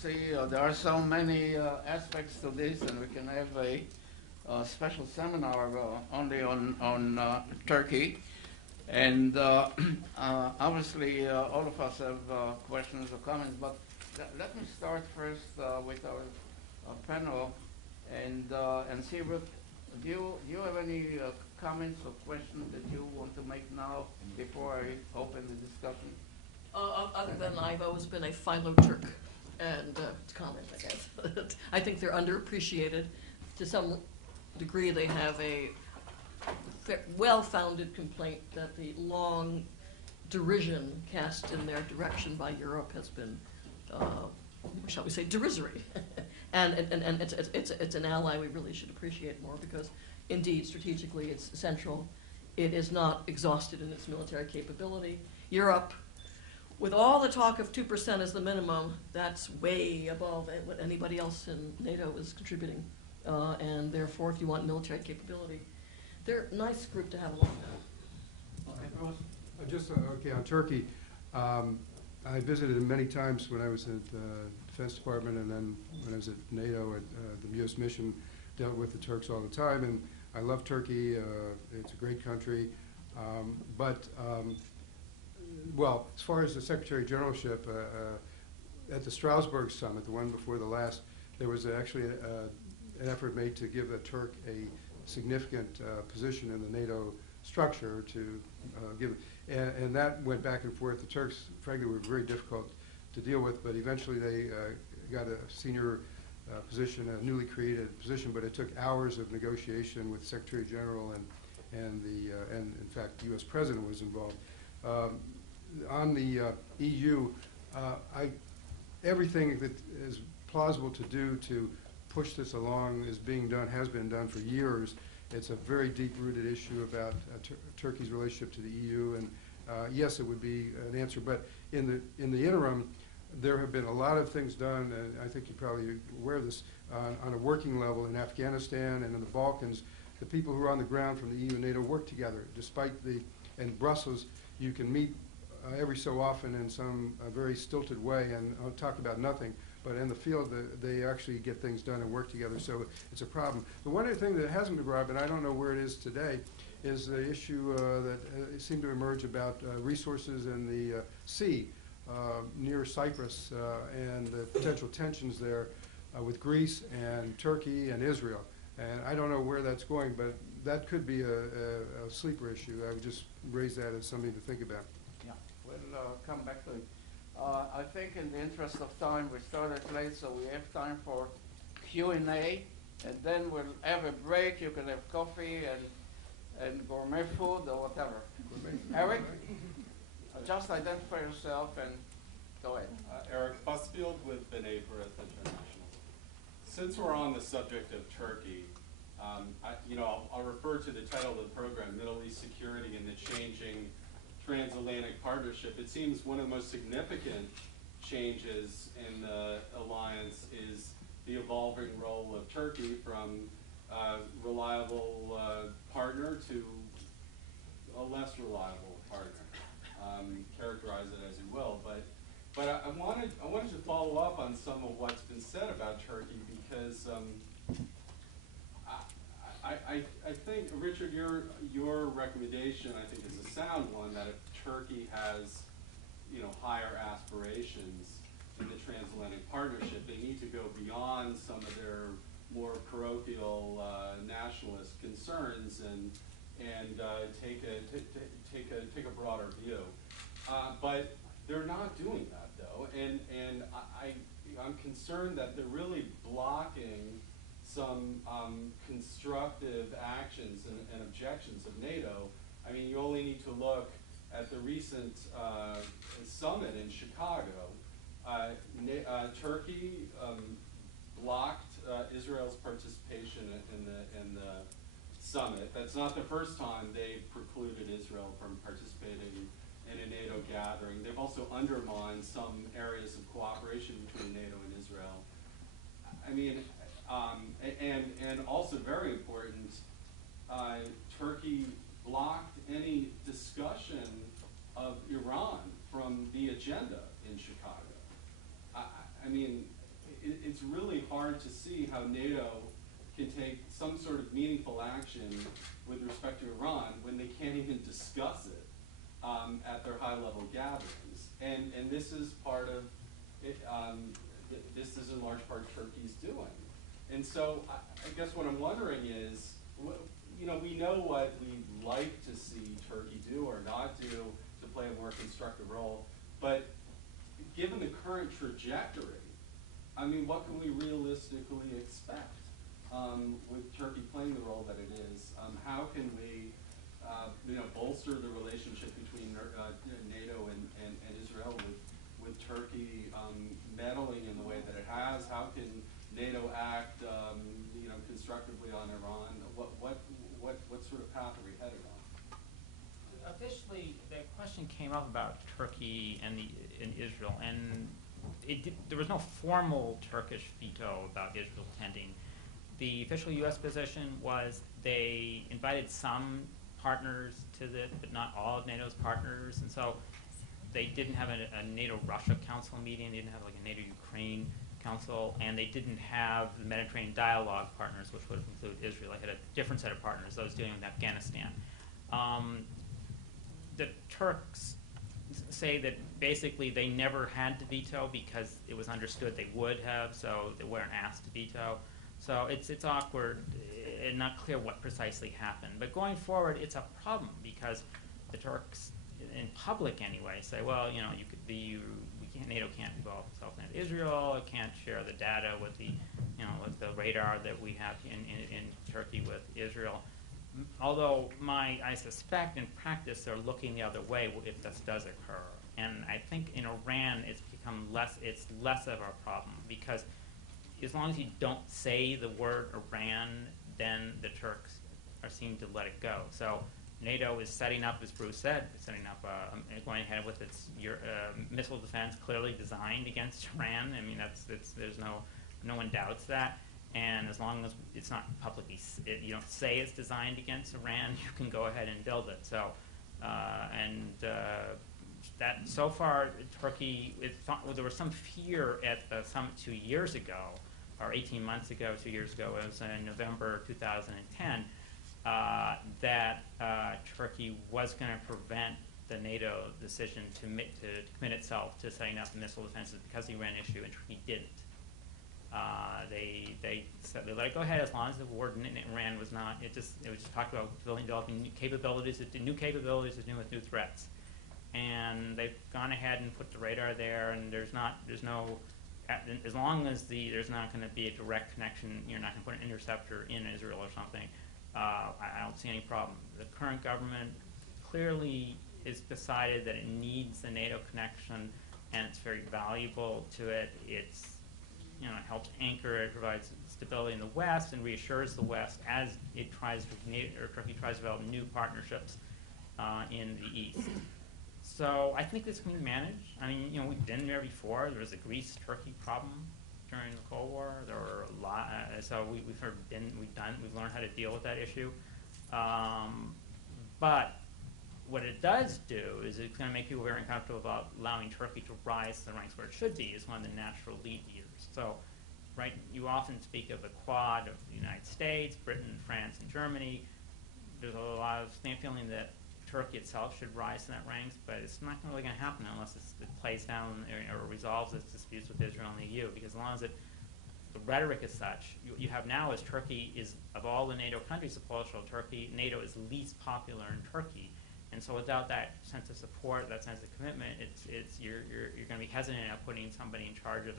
see, there are so many aspects to this, and we can have a special seminar only on Turkey. And obviously, all of us have questions or comments, but let me start first with our panel and see, Ruth, do you have any comments or questions that you want to make now before I open the discussion? Other than I've always been a Philo Turk, and comment, I guess. I think they're underappreciated. To some degree, they have a well-founded complaint that the long derision cast in their direction by Europe has been, shall we say, derisory. and it's an ally we really should appreciate more because, indeed, strategically, it's central. It is not exhausted in its military capability. Europe, with all the talk of 2% as the minimum, that's way above what anybody else in NATO is contributing. And therefore, if you want military capability, they're a nice group to have along. Okay, on Turkey, I visited them many times when I was at the Defense Department, and then when I was at NATO, at the U.S. mission, dealt with the Turks all the time, and I love Turkey. It's a great country. Well, as far as the Secretary Generalship, at the Strasbourg summit, the one before the last, there was actually an effort made to give a Turk a significant position in the NATO structure to give, and that went back and forth. The Turks, frankly, were very difficult to deal with, but eventually they got a senior position, a newly created position, but it took hours of negotiation with Secretary General and in fact the U.S. President was involved. On the EU, everything that is plausible to do to push this along is being done, has been done for years. It's a very deep-rooted issue about Turkey's relationship to the EU, and yes, it would be an answer. But in the interim, there have been a lot of things done, and I think you're probably aware of this, on a working level in Afghanistan and in the Balkans. The people who are on the ground from the EU and NATO work together. Despite in Brussels, you can meet every so often in some very stilted way and talk about nothing. But in the field, they actually get things done and work together, so it's a problem. The one other thing that hasn't been brought up, and I don't know where it is today, is the issue that seemed to emerge about resources in the sea near Cyprus and the potential tensions there with Greece and Turkey and Israel. And I don't know where that's going, but that could be a sleeper issue. I would just raise that as something to think about. Yeah, we'll come back to it. I think in the interest of time, we started late, so we have time for Q&A, and then we'll have a break. You can have coffee and gourmet food or whatever. Eric, just identify yourself and go ahead. Eric Busfield with the Neighborhood International. Since we're on the subject of Turkey, I'll refer to the title of the program, Middle East Security and the Changing Transatlantic Partnership. It seems one of the most significant changes in the alliance is the evolving role of Turkey from a reliable partner to a less reliable partner. Characterize it as you will, but I wanted to follow up on some of what's been said about Turkey because I think, Richard, your recommendation, I think, is a sound one, that if Turkey has, higher aspirations in the transatlantic partnership, they need to go beyond some of their more parochial nationalist concerns and take a broader view. But they're not doing that, though, and I'm concerned that they're really blocking some constructive actions and objections of NATO. I mean, you only need to look at the recent summit in Chicago. Turkey blocked Israel's participation in the summit. That's not the first time they've precluded Israel from participating in a NATO gathering. They've also undermined some areas of cooperation between NATO and Israel. I mean, and also very important, Turkey blocked any discussion of Iran from the agenda in Chicago. I mean, it's really hard to see how NATO can take some sort of meaningful action with respect to Iran when they can't even discuss it at their high-level gatherings. And this is part of it, this is in large part Turkey's doing. And so I guess what I'm wondering is, you know, we know what we'd like to see Turkey do or not do to play a more constructive role, but given the current trajectory, I mean, what can we realistically expect with Turkey playing the role that it is? How can we, you know, bolster the relationship between NATO and Israel with Turkey meddling in the way that it has? How can NATO act, you know, constructively on Iran? What sort of path are we headed on? Officially, the question came up about Turkey and Israel, and there was no formal Turkish veto about Israel attending. The official U.S. position was they invited some partners to this, but not all of NATO's partners, and so they didn't have a NATO-Russia Council meeting. They didn't have like a NATO-Ukraine Council, and they didn't have the Mediterranean Dialogue partners, which would include Israel. They had a different set of partners, those dealing with Afghanistan. The Turks say that basically they never had to veto because it was understood they would have, so they weren't asked to veto. So it's awkward and not clear what precisely happened. But going forward, it's a problem because the Turks, in public anyway, say, well, you know, NATO can't involve itself in Israel. It can't share the data with the, you know, with the radar that we have in Turkey with Israel. Although I suspect in practice they're looking the other way if this does occur. And I think in Iran it's less of a problem because as long as you don't say the word Iran, then the Turks are seen to let it go. So NATO is setting up, as Bruce said, going ahead with its missile defense clearly designed against Iran. I mean, there's no one doubts that. And as long as it's not publicly, you don't say it's designed against Iran, you can go ahead and build it. So, that so far, Turkey, there was some fear at the summit 2 years ago, or 18 months ago, 2 years ago, it was in November 2010, that Turkey was going to prevent the NATO decision to commit itself to setting up missile defenses because of the Iran issue, and Turkey didn't. They said they let it go ahead as long as the war in Iran was not. It was just talked about developing new capabilities to deal with new threats, and they've gone ahead and put the radar there. And there's no as long as there's not going to be a direct connection. You're not going to put an interceptor in Israel or something. I don't see any problem. The current government clearly is decided that it needs the NATO connection, and it's very valuable to it. It helps anchor it, provides stability in the West, and reassures the West as it Turkey tries to develop new partnerships in the East. So I think this can be managed. I mean, we've been there before. There was a Greece-Turkey problem during the Cold War. There were a lot. So we've learned how to deal with that issue. But what it does do is it's going to make people very uncomfortable about allowing Turkey to rise to the ranks where it should be as one of the natural lead years. So, right, you often speak of the Quad of the United States, Britain, France, and Germany. There's a lot of feeling that Turkey itself should rise to that ranks, but it's not really going to happen unless it plays down or resolves its disputes with Israel and the EU, because as long as the rhetoric is such, you have now is Turkey is, of all the NATO countries, NATO is least popular in Turkey. And so without that sense of support, that sense of commitment, you're going to be hesitant about putting somebody in charge of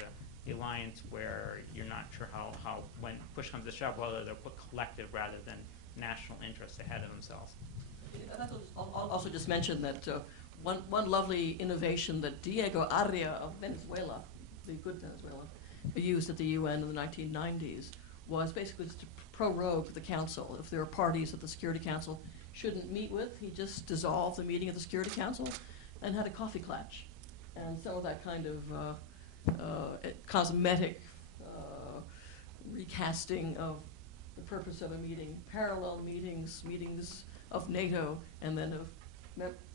the alliance where you're not sure how when push comes to shove, whether they'll put collective rather than national interests ahead of themselves. I'll also just mention that one lovely innovation that Diego Arria of Venezuela, the good Venezuela, used at the UN in the 1990s was basically just to prorogue the council. If there are parties that the Security Council shouldn't meet with, he just dissolved the meeting of the Security Council and had a coffee klatch. And some of that kind of cosmetic recasting of the purpose of a meeting, parallel meetings of NATO, and then of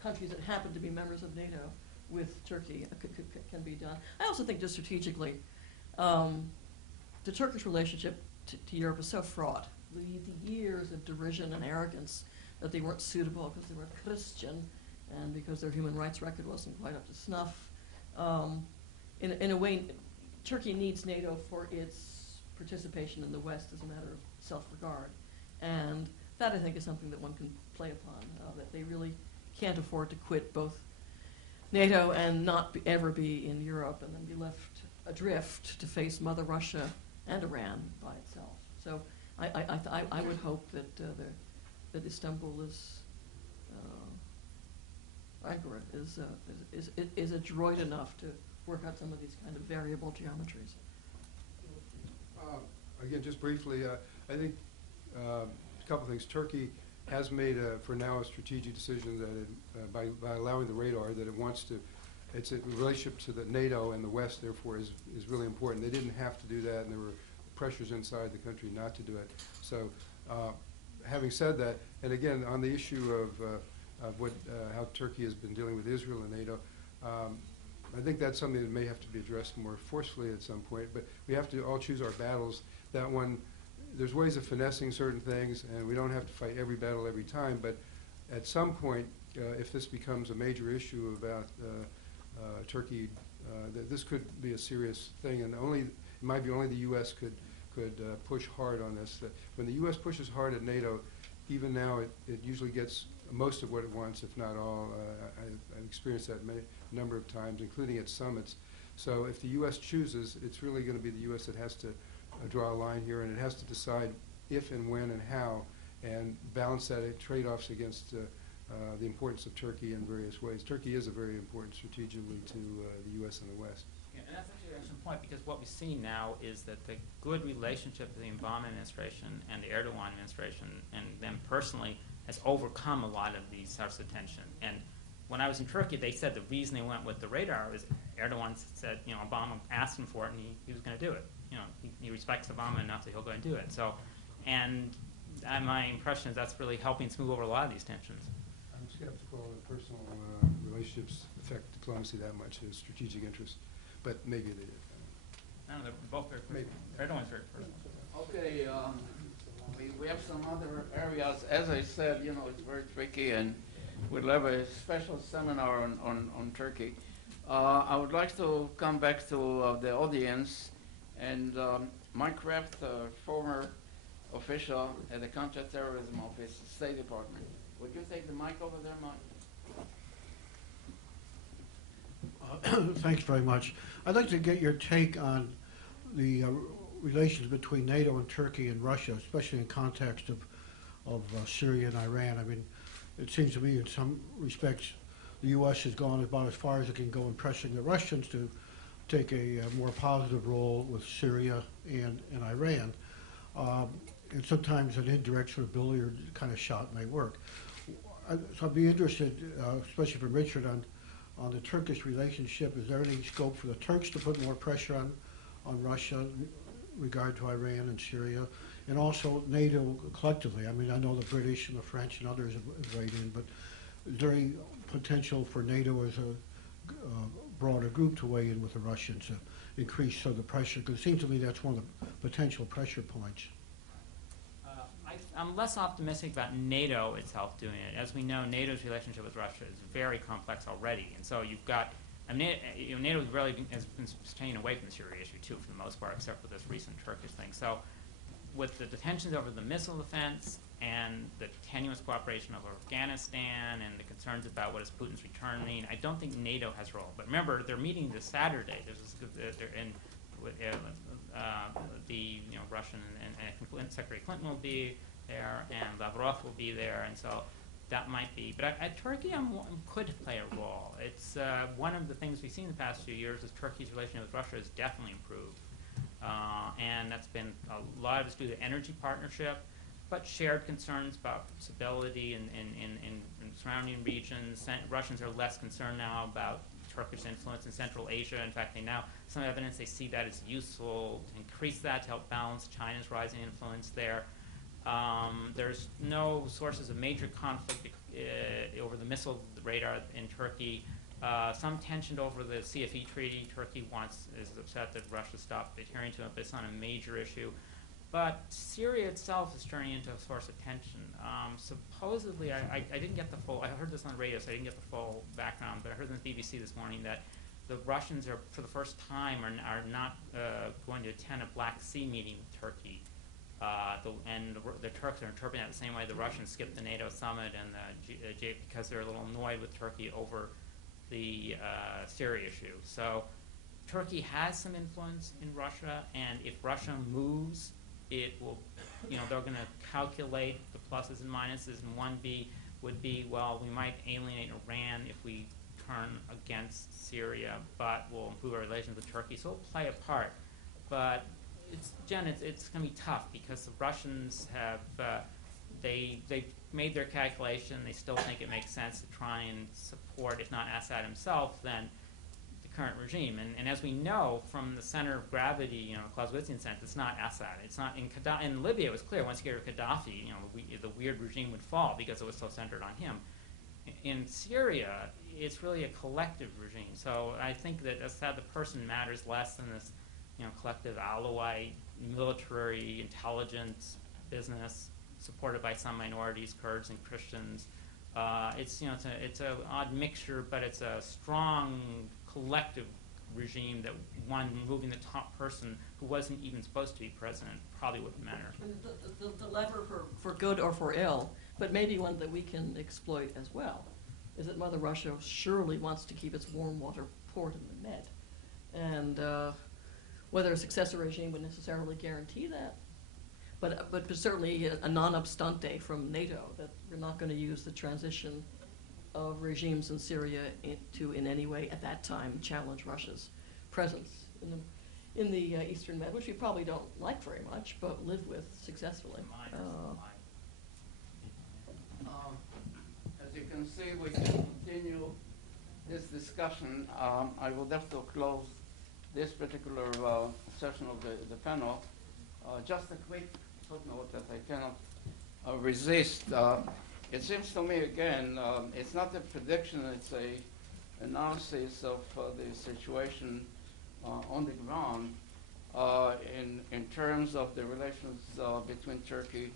countries that happen to be members of NATO with Turkey can be done. I also think just strategically, The Turkish relationship to Europe is so fraught. The years of derision and arrogance that they weren't suitable because they were Christian and because their human rights record wasn't quite up to snuff. In a way, Turkey needs NATO for its participation in the West as a matter of self-regard. And that, I think, is something that one can play upon, that they really can't afford to quit both NATO and not ever be in Europe and then be left adrift to face Mother Russia and Iran by itself. So I would hope that that Istanbul Ankara is adroit enough to work out some of these kind of variable geometries. Again, just briefly, I think a couple things. Turkey has made, for now, a strategic decision that it, by allowing the radar, that it wants to, its relationship to the NATO and the West, therefore, is really important. They didn't have to do that, and there were pressures inside the country not to do it. So, having said that, and again, on the issue of how Turkey has been dealing with Israel and NATO, I think that's something that may have to be addressed more forcefully at some point. But we have to all choose our battles. That one, there's ways of finessing certain things, and we don't have to fight every battle every time. But at some point, if this becomes a major issue about Turkey, this could be a serious thing, and it might be only the U.S. could push hard on this. When the U.S. pushes hard at NATO, even now it usually gets most of what it wants, if not all. I've experienced that a number of times, including at summits. So if the U.S. chooses, it's really going to be the U.S. that has to draw a line here, and it has to decide if and when and how, and balance that trade-offs against the importance of Turkey in various ways. Turkey is a very important strategically to the U.S. and the West. Yeah, and that's actually an excellent point, because what we see now is that the good relationship between the Obama administration and the Erdogan administration, and them personally, has overcome a lot of these sorts of tension. And when I was in Turkey, they said the reason they went with the radar was Erdogan said, Obama asked him for it, and he was going to do it. He respects Obama enough that he'll go and do it. So, and my impression is that's really helping smooth over a lot of these tensions. I'm skeptical that personal relationships affect diplomacy that much as strategic interests, but maybe they did. I don't know, they're both very personal. Erdogan's very personal. Okay, we have some other areas. As I said, it's very tricky, and we'll have a special seminar on Turkey. I would like to come back to the audience, and Mike Kraft, former official at the Counterterrorism Office, State Department. Would you take the mic over there, Mike? Thanks very much. I'd like to get your take on the relations between NATO and Turkey and Russia, especially in context of Syria and Iran. I mean, it seems to me in some respects the U.S. has gone about as far as it can go in pressing the Russians to take a more positive role with Syria and Iran. And sometimes an indirect sort of billiard kind of shot may work. So I'd be interested, especially from Richard, on the Turkish relationship. Is there any scope for the Turks to put more pressure on Russia in regard to Iran and Syria? And also NATO collectively. I mean, I know the British and the French and others have weighed in, but is there any potential for NATO as a broader group to weigh in with the Russians to increase the pressure? Because it seems to me that's one of the potential pressure points. I'm less optimistic about NATO itself doing it. As we know, NATO's relationship with Russia is very complex already, and so you've got, NATO has been staying away from the Syria issue too, for the most part, except for this recent Turkish thing. So, with the tensions over the missile defense and the tenuous cooperation of Afghanistan and the concerns about what is Putin's returning, I don't think NATO has a role. But remember, they're meeting this Saturday. They're in the Russian and Secretary Clinton will be there, and Lavrov will be there, and so that might be. But Turkey could play a role. It's one of the things we've seen in the past few years is Turkey's relationship with Russia has definitely improved, and that's been a lot of it's due to energy partnership, but shared concerns about stability in surrounding regions. Russians are less concerned now about Turkish influence in Central Asia. In fact, some evidence they see that as useful to increase that to help balance China's rising influence there. There's no sources of major conflict over the missile radar in Turkey. Some tension over the CFE treaty. Turkey is upset that Russia stopped adhering to it, but it's not a major issue. But Syria itself is turning into a source of tension. Supposedly, I didn't get the full, I heard this on the radio, so I didn't get the full background, but I heard on the BBC this morning that the Russians are, for the first time, are not going to attend a Black Sea meeting with Turkey. The Turks are interpreting it the same way the Russians skipped the NATO summit and because they're a little annoyed with Turkey over the Syria issue. So Turkey has some influence in Russia, and if Russia moves, it will, they're going to calculate the pluses and minuses, and one would be, well, we might alienate Iran if we turn against Syria, but we'll improve our relations with Turkey. So it'll play a part. But it's going to be tough because the Russians have, they've made their calculation. They still think it makes sense to try and support, if not Assad himself, then the current regime. And as we know from the center of gravity, Clausewitzian sense, it's not Assad. It's not in Libya. It was clear once you get rid of Gaddafi, the weird regime would fall because it was so centered on him. In Syria, it's really a collective regime. So I think that Assad, the person, matters less than this, collective Alawite military intelligence business supported by some minorities, Kurds and Christians. It's an odd mixture, but it's a strong collective regime that one moving the top person who wasn't even supposed to be president probably wouldn't matter. The lever for good or for ill, but maybe one that we can exploit as well, is that Mother Russia surely wants to keep its warm water port in the Med. And whether a successor regime would necessarily guarantee that, but certainly a non-obstante from NATO that we're not going to use the transition of regimes in Syria to in any way at that time challenge Russia's presence in the Eastern Med, which we probably don't like very much, but live with successfully. As you can see, we can continue this discussion. I will have to close this particular session of the panel. Just a quick footnote that I cannot resist. It seems to me, again, it's not a prediction, it's an analysis of the situation on the ground in terms of the relations between Turkey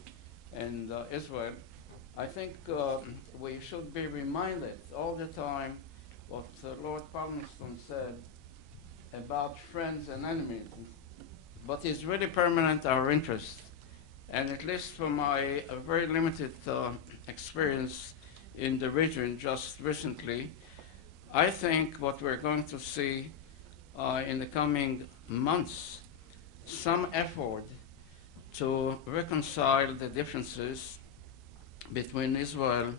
and Israel. I think we should be reminded all the time what Lord Palmerston said about friends and enemies. But it's really permanent, our interest. And at least from my very limited experience in the region just recently, I think what we're going to see in the coming months, some effort to reconcile the differences between Israel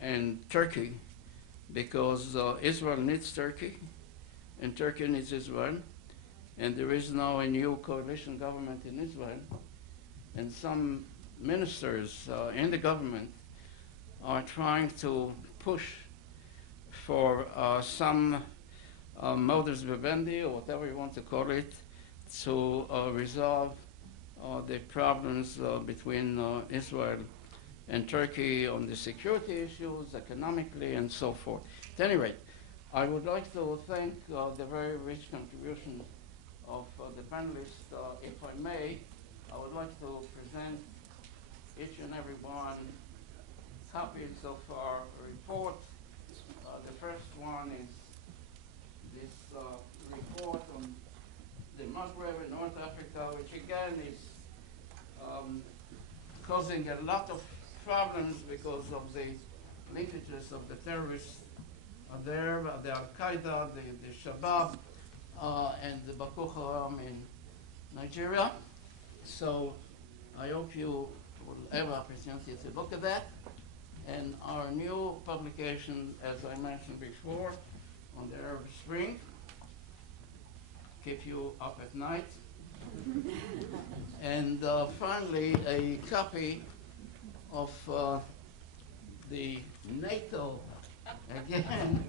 and Turkey, because Israel needs Turkey, and Turkey needs Israel, and there is now a new coalition government in Israel, and some ministers in the government are trying to push for some modus vivendi, or whatever you want to call it, to resolve the problems between Israel and Turkey on the security issues, economically, and so forth. At any rate, I would like to thank the very rich contribution of the panelists. If I may, I would like to present each and every one copies of our report. The first one is this report on the Maghreb in North Africa, which again is causing a lot of problems because of the linkages of the terrorists there, the Al-Qaeda, the Shabab, and the Boko Haram in Nigeria. So I hope you will have an opportunity to look at that. And our new publication, as I mentioned before, on the Arab Spring, keep you up at night. And finally, a copy of the NATO, again,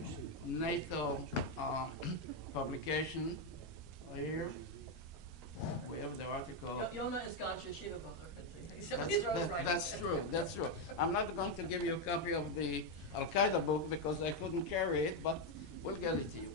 NATO publication here. We have the article. Yona is gone to Yeshiva. That's true, that's true. I'm not going to give you a copy of the Al-Qaeda book because I couldn't carry it, but We'll get it to you.